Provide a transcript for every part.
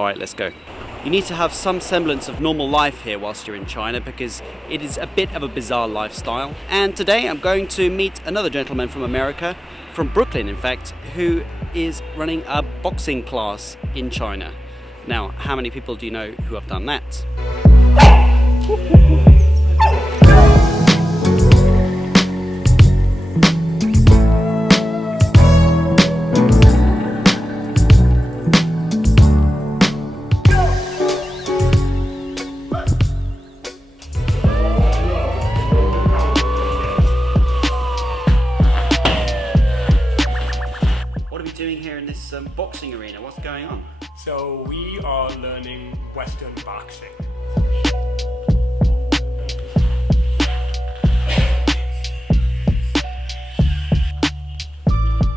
Alright, let's go. You need to have some semblance of normal life here whilst you're in China because it is a bit of a bizarre lifestyle. And today I'm going to meet another gentleman from America, from Brooklyn in fact, who is running a boxing class in China. Now, how many people do you know who have done that? What are we doing here in this boxing arena? What's going on? So we are learning Western boxing.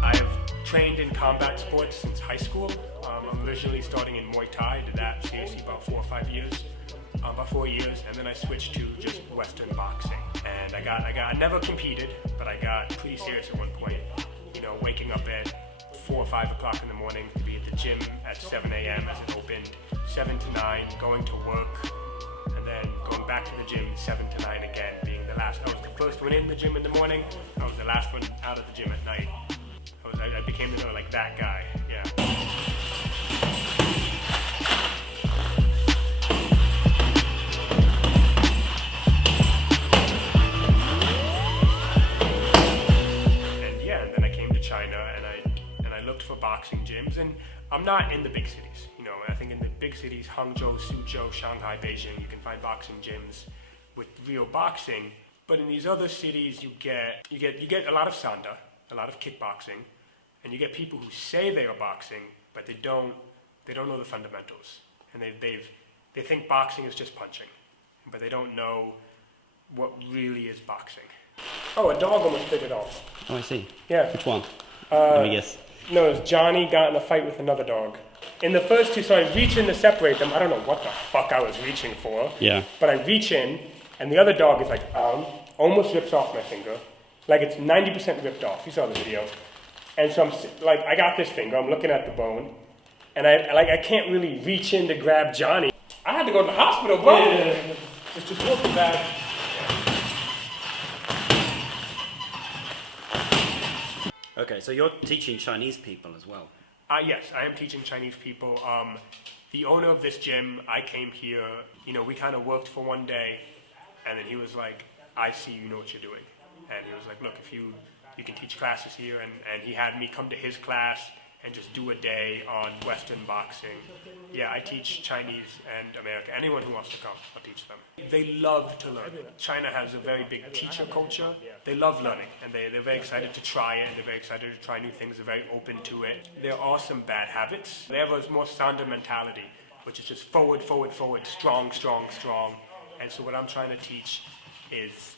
I have trained in combat sports since high school. I'm originally starting in Muay Thai. I did that seriously about 4 years, and then I switched to just Western boxing. And I never competed, but I got pretty serious at one point. You know, waking up at 4 or 5 o'clock in the morning to be at the gym at 7 a.m. as it opened, 7 to 9, going to work, and then going back to the gym 7 to 9 again, being the last. I was the first one in the gym in the morning, I was the last one out of the gym at night. I became like that guy, yeah. For boxing gyms, and I'm not in the big cities. You know, I think in the big cities, Hangzhou, Suzhou, Shanghai, Beijing, you can find boxing gyms with real boxing. But in these other cities, you get a lot of sanda, a lot of kickboxing, and you get people who say they are boxing, but they don't know the fundamentals, and they think boxing is just punching, but they don't know what really is boxing. Oh, a dog almost bit it off. Oh, I see. Yeah. Which one? Let me guess. No, it was Johnny got in a fight with another dog. In the first two, so I reach in to separate them. I don't know what the fuck I was reaching for. Yeah. But I reach in, and the other dog is like, almost rips off my finger. Like it's 90% ripped off. You saw the video. And so I'm like, I got this finger. I'm looking at the bone, and I can't really reach in to grab Johnny. I had to go to the hospital, bro. Yeah. It's just looking bad. Okay, so you're teaching Chinese people as well? Yes, I am teaching Chinese people. The owner of this gym, I came here, you know, we kind of worked for one day, and then he was like, I see you know what you're doing. And he was like, look, if you can teach classes here, and he had me come to his class and just do a day on Western boxing. Yeah, I teach Chinese and American. Anyone who wants to come, I'll teach them. They love to learn. China has a very big teacher culture. They love learning, and they're very excited to try it. They're very excited to try new things. They're very open to it. There are some bad habits. They have a more Sanda mentality, which is just forward, forward, forward, strong, strong, strong. And so what I'm trying to teach is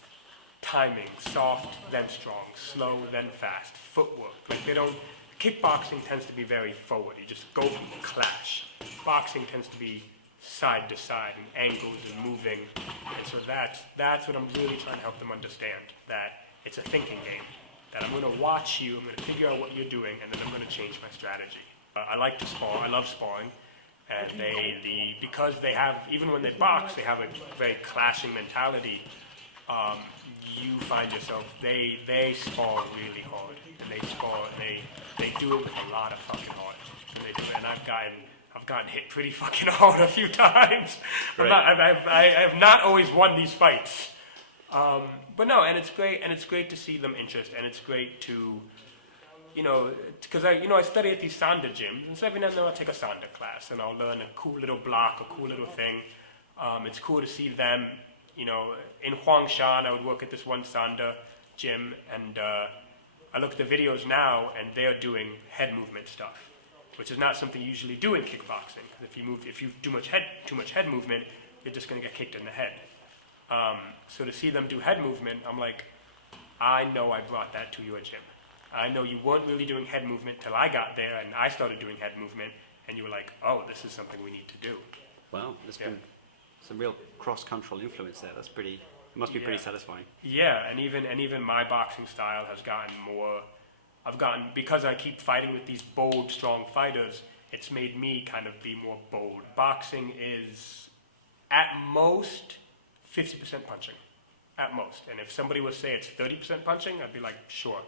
timing, soft, then strong, slow, then fast, footwork. Like they don't. Kickboxing tends to be very forward. You just go and clash. Boxing tends to be side to side and angles and moving. And so that's what I'm really trying to help them understand, that it's a thinking game. That I'm going to watch you, I'm going to figure out what you're doing, and then I'm going to change my strategy. I like to spar. I love sparring. And because they have, even when they box, they have a very clashing mentality. You find yourself, they spar really hard, and they spar, and they do it with a lot of fucking heart. They do, and I've gotten hit pretty fucking hard a few times. Right. I have not always won these fights, but no, and it's great to see them interest, and it's great to, you know, because I study at these Sanda gyms, and so every now and then I'll take a Sanda class, and I'll learn a cool little block, a cool little thing. It's cool to see them. You know, in Huangshan, I would work at this one Sanda gym, and I look at the videos now, and they are doing head movement stuff, which is not something you usually do in kickboxing. If you do too much head movement, you're just going to get kicked in the head. So to see them do head movement, I'm like, I know I brought that to your gym. I know you weren't really doing head movement till I got there, and I started doing head movement, and you were like, oh, this is something we need to do. Wow, there's been some real cross-cultural influence there. That's pretty. It must be pretty satisfying. Yeah, and even my boxing style has gotten more. I've gotten, because I keep fighting with these bold, strong fighters. it's made me kind of be more bold. Boxing is, at most, 50% punching. At most. And if somebody would say it's 30% punching, I'd be like, sure.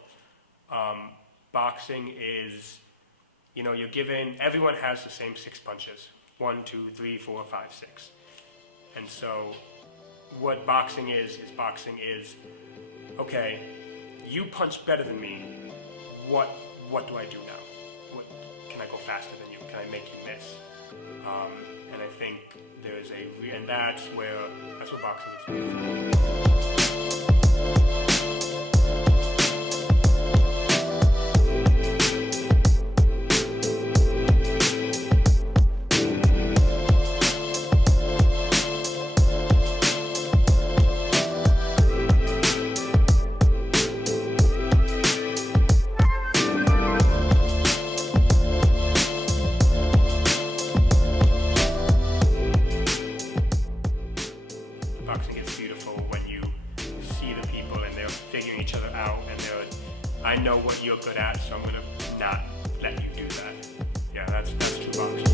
Boxing is, you know, you're given, everyone has the same 6 punches. 1, 2, 3, 4, 5, 6. And so what boxing is okay, you punch better than me. What do I do now? Can I go faster than you? Can I make you miss? And I think there's and that's where boxing is beautiful. Boxing is beautiful when you see the people and they're figuring each other out and I know what you're good at, so I'm gonna not let you do that. Yeah, that's true boxing.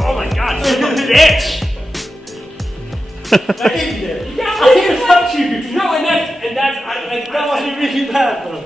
Oh my God, you're a bitch! I hate you. Yeah, I didn't touch you! No, and that's That must be really bad, bro.